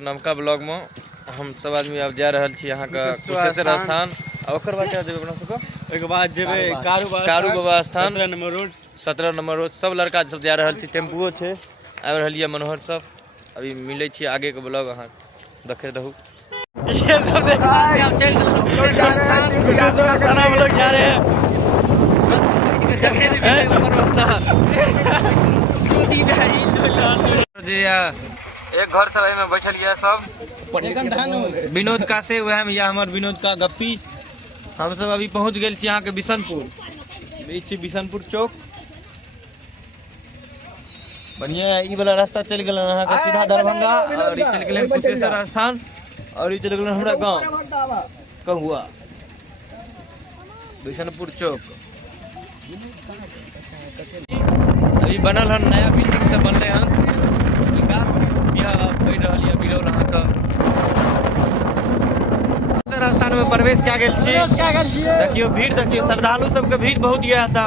नमका blog में हम सब आदमी अब जा रहा छी यहाँ का कुशेश्वर स्थान और बाद क्या जेबे अपना सबको एक बाद जेबे कारू बाबा स्थान 17 नंबर रोड सब लड़का सब जा रहा थी टेम्पुओ छे आबि रहलिए मनोहर सब अभी मिले छी आगे के ब्लॉग अहाँ देखे रहू ये सब देखा हम चल हम लोग जा रहे हैं एक घर सब में बैठल गया सब विनोद का से वह या हमार विनोद का गप्पी हम सब अभी पहुंच गए यहाँ के बिशनपुर चौक बढ़िया ई वाला रास्ता चल गए यहाँ का सीधा दरभंगा और चल गए कुशेश्वर स्थान और चल गए हमारा गाँव कहुआ बिशनपुर चौक अभी बनल है नया बिल्डिंग सब बनले हैं विकास बढ़ रहा है बिरौल अहाँ का स्थान में प्रवेश क्या गेल छी देखियो भीड़ देखियो श्रद्धालु सबके भीड़ बहुत गया था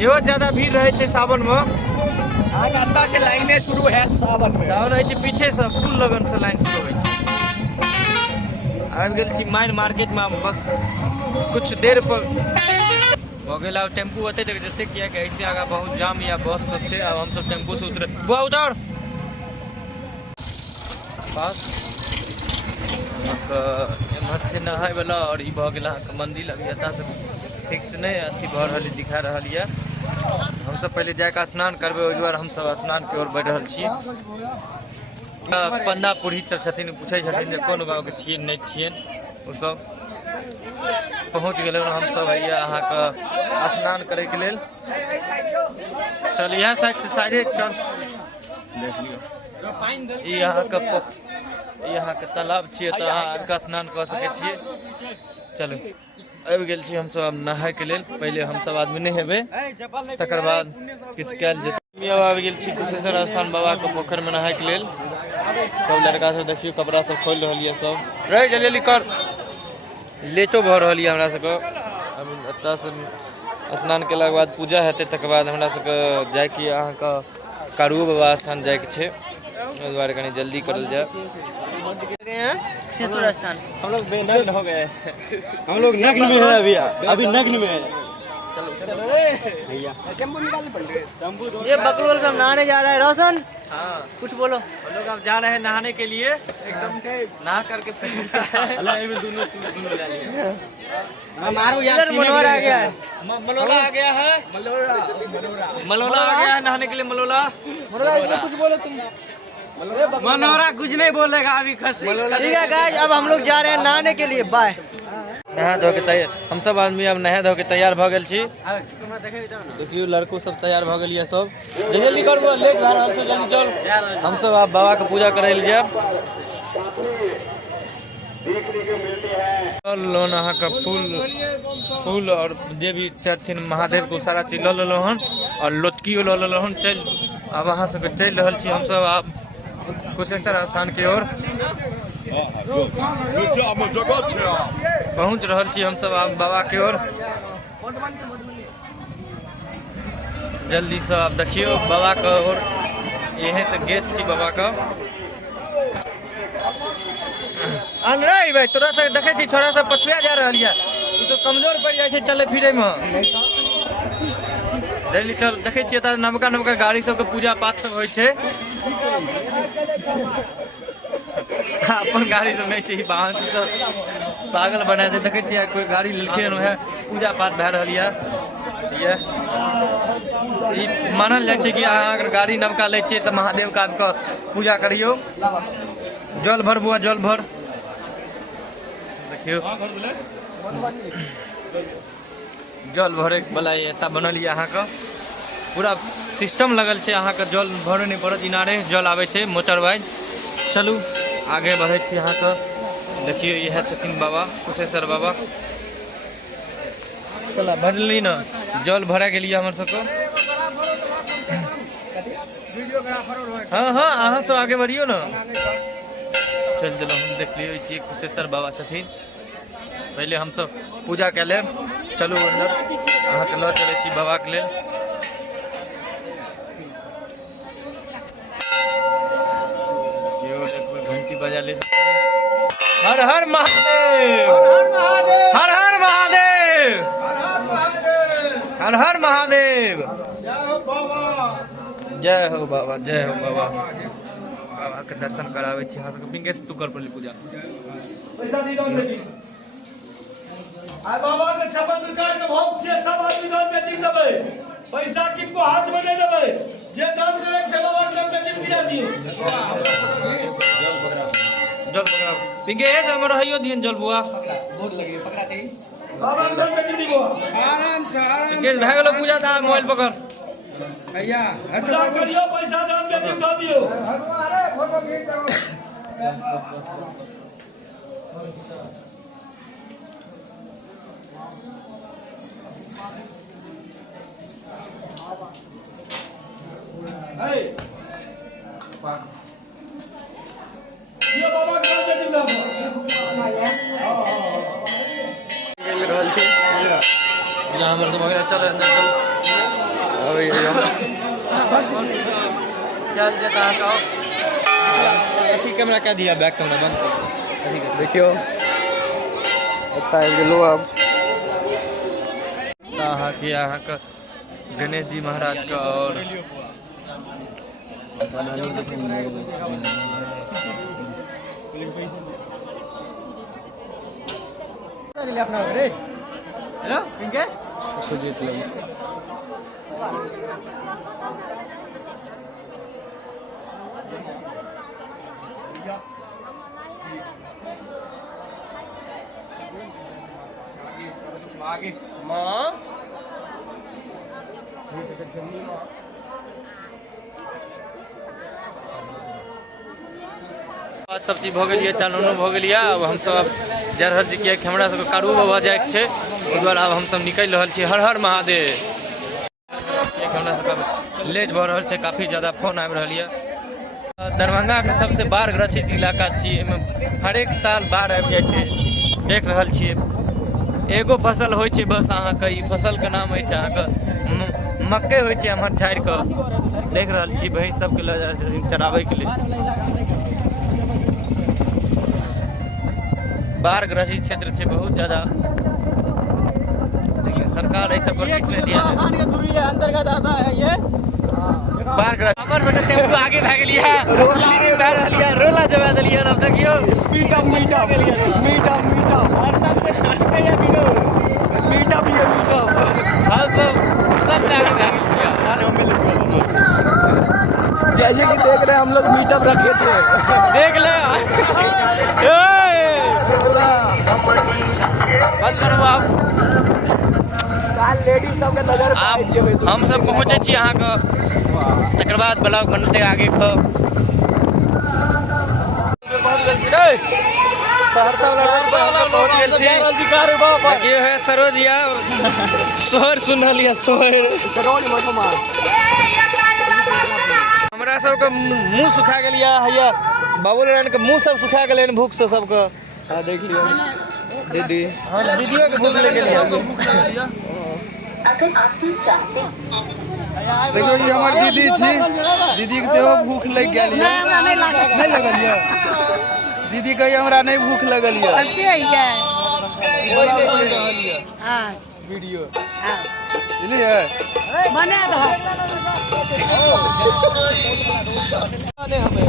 इहो ज्यादा भीड़ रहे छे सावन में अंदर से लाइनें शुरू है सावन में रहे छे पीछे से फुल लगन से लाइन शुरू होय छे आबि गेल छी माइन मार्केट में बस कुछ देर पर हो गेल अब टेम्पू होते तक जते किया कि ऐसे आगा बहुत जाम या बस सब छे अब हम सब टेम्पू से उतरे बुआ उतर बस एम्हर से नहाय वाला और ई भ गेल अहाँके मंदिर अभी एतऽ से ठीक से नहीं अथी भ रहल दिखा रहल है हम सब पहले जाके स्नान करबे ओहि दुआरे हम सब स्नान के ओर बढ़ रहल छी पंडा पुरोहित सब छथिन पूछे छथिन जे कोन गाँव के छियै नहीं छियै ओ सब पहुँच गए हम सब अहाँ का स्नान करे के लेल चल यहाँ साइड से साइडे चल देख लियो यहाँ के तालाब छे तो अहाँ स्नान कर सके छिए चलो आबि गेल छी हम सब नहाय के लेल पहले हम सब आदमी नहीं हेबे तकर बाद किछ कैल जेतै आबि गेल छी कुशेश्वर स्थान बाबा के पोखर में नहाय के लेल सब लड़का सब देखियो कपड़ा सब खोल रहलिए सब रे जल्दी कर लेटो भ रहलिए हमरा सबके अब एतऽ से स्नान केला के बाद पूजा हेतै तकर बाद हमरा सबके जाय कि अहाँ का कारू बाबा स्थान जाय के छै ओहि दुआरे कनी जल्दी करल जाए कुशेश्वर स्थान हम लोग बेनग्न हो गए हम लोग नग्न में है अभी नग्न में है चलो भैया ये बकरोल का नहाने जा रहा है रोशन हाँ कुछ बोलो हम लोग अब जा रहे हैं नहाने के लिए एकदम नहा करके फिर दोनों मनोहर आ गया है मलोला आ गया है मलोला आ गया है नहाने के लिए मलोला कुछ बोलो तुम मनोहरा कुछ नहीं बोलेगा अभी खसी ठीक है गाइस अब हम लोग जा रहे हैं नहाने के लिए बाय नहा धो के तैयार हम सब आदमी अब नहा धो के तैयार भ गेल छी देखियो लड़को सब तैयार भ गेल ये सब जल्दी करबो लेट भ रहल छै जल्दी चल हम सब अब बाबा के पूजा करे ले जाब लोन अहाँ का फूल और जे भी चढ़थिन महादेव को सारा चीज ल लेलो हन और लोटकी ल लेलो हन चल अब अहाँ सब चल रहल छी हम सब अब कुशेश्वर स्थान की ओर पहुँच रहल छी हम सब बाबा के ओर जल्दी से आप देखियो बाबा के ओर यहीं से गेट छी बाबा का अनराई भाई तोरा से देखे छी छोरा सब पछुआ जा रहल है तू तो कमजोर पड़ जाय छै चले फिरे में जल्दी चल देखे छी एतऽ नवका नवका गाड़ी सबके पूजा पाठ सब होइ छै अपन गाड़ी सब नहीं चाहिए बाहर तो पागल बना दे देखे छी कोई गाड़ी लेलखिन है पूजा पाठ भए रहल है ई मानल जाइ छै कि अहाँ अगर गाड़ी नवका लै छियै तऽ महादेव का पूजा करियो जल भर बुआ जल भर देखियो जल भरे वाला एता बनल है अहाँ का पूरा सिस्टम लगल छै अहाँ का जल भरे नहीं पड़त इनारे जल आवे छै मोटर वाइज चलू आगे बढ़े छी अहाँ का देखियो यह छथिन बाबा कुशेश्वर बाबा चला भरली ना जल भरा के लिए हमर सबको हाँ हाँ अहाँ तो आगे बढ़ियो ना चल चलो हम देख लियो छी कुशेश्वर बाबा छथिन पहले हम सब पूजा के ले चलू अंदर अहाँ के ल चले छी बाबा के लेल यो देखो बजा ले। हर हर महादेव, हर हर महादेव, हर हर महादेव। जय हो बाबा, जय हो बाबा। बाबा के दर्शन करावे छी। हां पिंकेश तू कर पड़ली पूजा। पैसा दी दान देती आ बाबा के 56 प्रकार के भोग छे, सब आदमी दान देती देबे। पैसा किनको हाथ में नहीं देबे, जे दान करे से बाबा के दान देती दिया दिए। जल पकड़ाओ पिंकेश, हमर हइयो दिन जल बुआ बहुत लगे पकड़ाते ही बाबा के दान देती दीबो। आराम से पिंकेश भाग गेलो पूजा दा मोबाइल पकड़। भैया पूजा करियो, पैसा दान देती दे दियो। फोटो खींच दो। है ये बाबा के दान देती देबो। गेल रहल छी पूजा हमर सब वगैरह चल अंदर चल। अबे हम चल जेता का अथी कैमरा क्या दिया, बैक कैमरा बंद कर। देखियो इतना गेलो अब अहाँ के गणेश जी महाराज का और अपना रे हेलो पिंकेश सुजीत लगे आगे मां सब चीज भऽ गेलिए, चाननो भऽ गेलिए। अब हम सब जा रहल छी कि हमरा सबके कारू बाबा जाए छै, ओहि दुआरे अब हम सब निकलि रहल छी। हर हर महादेव। हमरा सबके लेट भऽ रहल छै, काफी ज़्यादा फोन आबि रहल यऽ। दरभंगा के सबसे बाढ़ ग्रसित इलाका छियै, एहिमे हरेक साल बाढ़ आबि जाइ छै। देख रहल छियै एगो फसल होइ छै बस, अहाँके ई फसलके नाम होइ छै अहाँके मक्के होइ छै। एम्हर झाड़ि कऽ देख रहल छी भैंस सबके लऽ जाइ छै चराबैके लेल। बाढ़ ग्रसित क्षेत्र छै बहुत ज़्यादा, लेकिन सरकार एहि सब पर किछु नहि ध्यान दे। के थ्रू ये अंतर्गत आता है ये बाढ़ ग्रसित हमर सबके टेम्पू आगे भए गेलिए, रोला नहीं भए रहल यऽ, रोला जमा देलिए। अब देखियो मीटअप मीटअप मीटअप मीटअप हर तक छै या बिनो मीटअप ये मीटअप हम सब आगे भए गेल छियै। आने हम मिल जैसे कि देख रहे हैं हम लोग मीटअप रखे थे, देख ले बंद करो आप। लेडीज सब के नजर आब हम सब पहुँचे छी अहाँके, तकर बाद ब्लॉग बनते आगे को। सहरसा पहुँच गेल छी। देखियो है सरोजिया सोहर सुन रहल यऽ, सोहर हमरा सबके मुँह सुखा गेल यऽ। हैया बाबू नारायण के मुँह सब सुखा गेलै भूख से सबके। हाँ देख लियो दीदी हाँ दीदियों के भूख लग गेल। देखियो ये हमर दीदी छी, दीदी के सेहो भूख लग गेल ये। नहीं लगल ये दीदी कहिए हमरा नहीं भूख लगल ये। वीडियो बुझलिए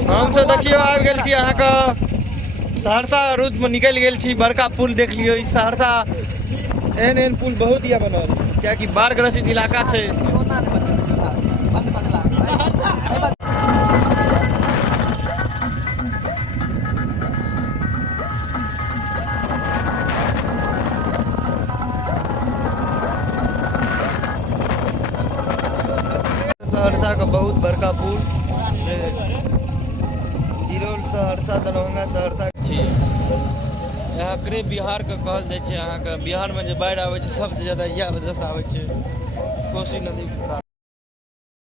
हम सब देखियो आबि गेल छी अहाँके सहरसा रूट में निकलि गेल छी। बड़का पुल देख लियो, ई सहरसा एहन एहन पुल बहुत यऽ बनल, कियाकि बाढ़ ग्रसित इलाका छै। सहरसा का बहुत बड़का पुल हिरोल सहरसा दरभंगा सहरसा छी। यहाँ करे बिहार के कहल जाइ छै। अहाँके बिहार में जे बाढ़ि आबै छै सबसे ज्यादा इएह वजह से आबै छै, कोसी नदी के कारण।